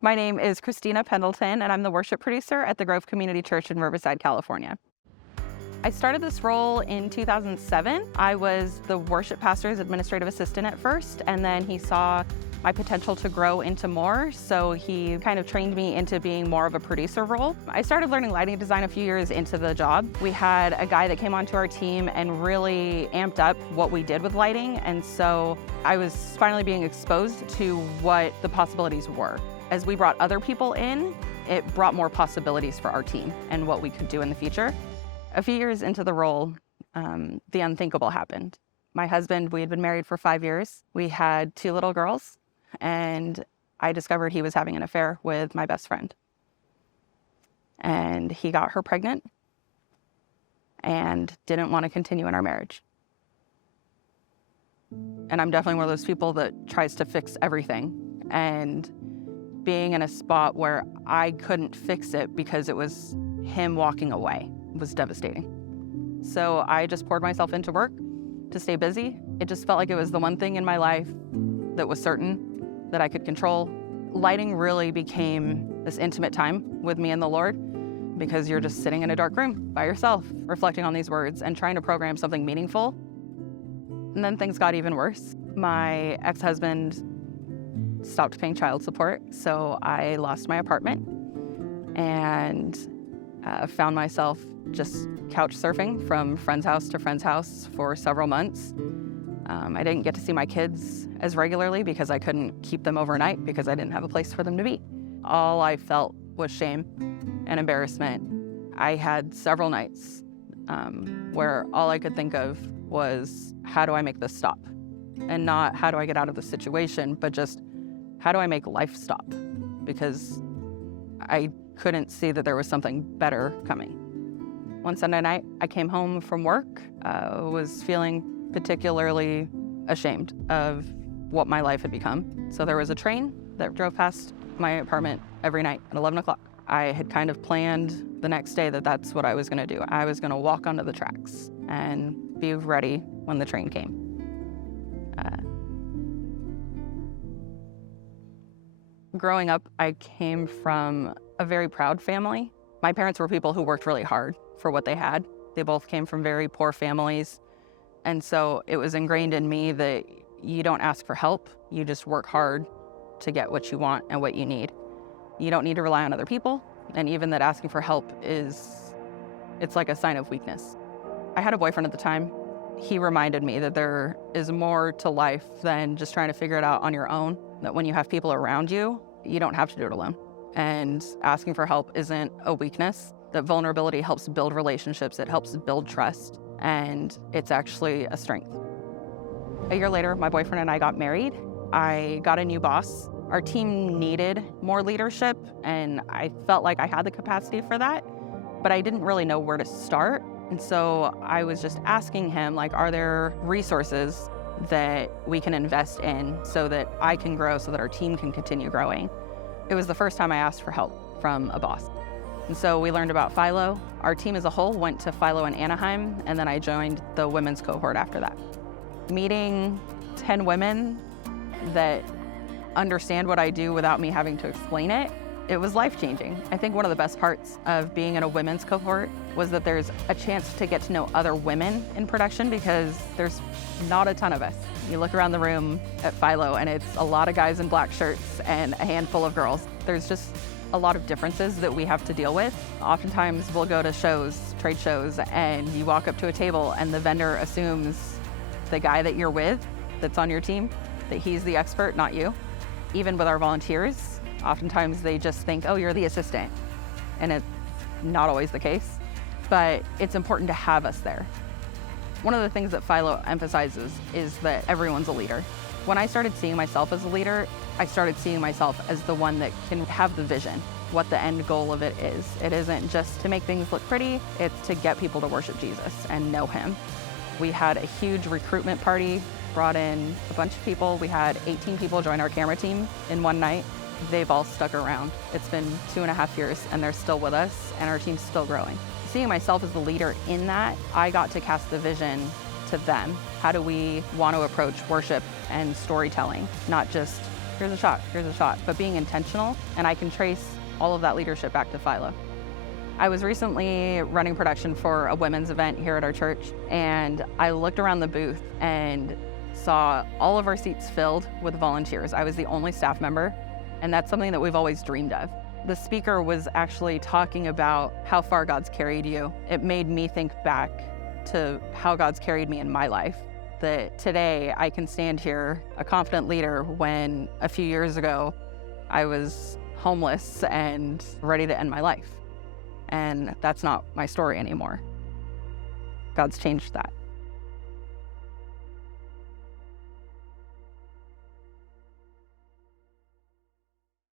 My name is Christina Pendleton, and I'm the worship producer at the Grove Community Church in Riverside, California. I started this role in 2007. I was the worship pastor's administrative assistant at first, and then he saw my potential to grow into more, so he kind of trained me into being more of a producer role. I started learning lighting design a few years into the job. We had a guy that came onto our team and really amped up what we did with lighting, and so I was finally being exposed to what the possibilities were. As we brought other people in, it brought more possibilities for our team and what we could do in the future. A few years into the role, the unthinkable happened. My husband, we had been married for 5 years. We had 2 little girls, and I discovered he was having an affair with my best friend. And he got her pregnant and didn't want to continue in our marriage. And I'm definitely one of those people that tries to fix everything. And being in a spot where I couldn't fix it because it was him walking away was devastating. So I just poured myself into work to stay busy. It just felt like it was the one thing in my life that was certain that I could control. Lighting really became this intimate time with me and the Lord, because you're just sitting in a dark room by yourself, reflecting on these words and trying to program something meaningful. And then things got even worse. My ex-husband stopped paying child support, so I lost my apartment and found myself just couch surfing from friend's house to friend's house for several months. I didn't get to see my kids as regularly because I couldn't keep them overnight because I didn't have a place for them to be. All I felt was shame and embarrassment. I had several nights where all I could think of was, how do I make this stop? And not how do I get out of the situation, but just how do I make life stop? Because I couldn't see that there was something better coming. One Sunday night, I came home from work, was feeling particularly ashamed of what my life had become. So there was a train that drove past my apartment every night at 11 o'clock. I had kind of planned the next day that that's what I was gonna do. I was gonna walk onto the tracks and be ready when the train came. Growing up, I came from a very proud family. My parents were people who worked really hard for what they had. They both came from very poor families. And so it was ingrained in me that you don't ask for help, you just work hard to get what you want and what you need. You don't need to rely on other people, and even that asking for help it's like a sign of weakness. I had a boyfriend at the time. He reminded me that there is more to life than just trying to figure it out on your own, that when you have people around you, you don't have to do it alone. And asking for help isn't a weakness, that vulnerability helps build relationships, it helps build trust, and it's actually a strength. A year later, my boyfriend and I got married. I got a new boss. Our team needed more leadership, and I felt like I had the capacity for that, but I didn't really know where to start. And so I was just asking him, like, are there resources that we can invest in so that I can grow, so that our team can continue growing? It was the first time I asked for help from a boss. And so we learned about FILO. Our team as a whole went to FILO in Anaheim, and then I joined the women's cohort after that. Meeting 10 women that understand what I do without me having to explain it, it was life-changing. I think one of the best parts of being in a women's cohort was that there's a chance to get to know other women in production, because there's not a ton of us. You look around the room at FILO and it's a lot of guys in black shirts and a handful of girls. There's just a lot of differences that we have to deal with. Oftentimes we'll go to shows, trade shows, and you walk up to a table and the vendor assumes the guy that you're with, that's on your team, that he's the expert, not you. Even with our volunteers, oftentimes they just think, oh, you're the assistant. And it's not always the case, but it's important to have us there. One of the things that FILO emphasizes is that everyone's a leader. When I started seeing myself as a leader, I started seeing myself as the one that can have the vision, what the end goal of it is. It isn't just to make things look pretty, it's to get people to worship Jesus and know him. We had a huge recruitment party, brought in a bunch of people. We had 18 people join our camera team in one night. They've all stuck around. It's been 2.5 years and they're still with us, and our team's still growing. Seeing myself as the leader in that, I got to cast the vision to them. How do we want to approach worship and storytelling, not just here's a shot, but being intentional, and I can trace all of that leadership back to FILO. I was recently running production for a women's event here at our church, and I looked around the booth and saw all of our seats filled with volunteers. I was the only staff member, and that's something that we've always dreamed of. The speaker was actually talking about how far God's carried you. It made me think back to how God's carried me in my life. That today I can stand here a confident leader when a few years ago I was homeless and ready to end my life. And that's not my story anymore. God's changed that.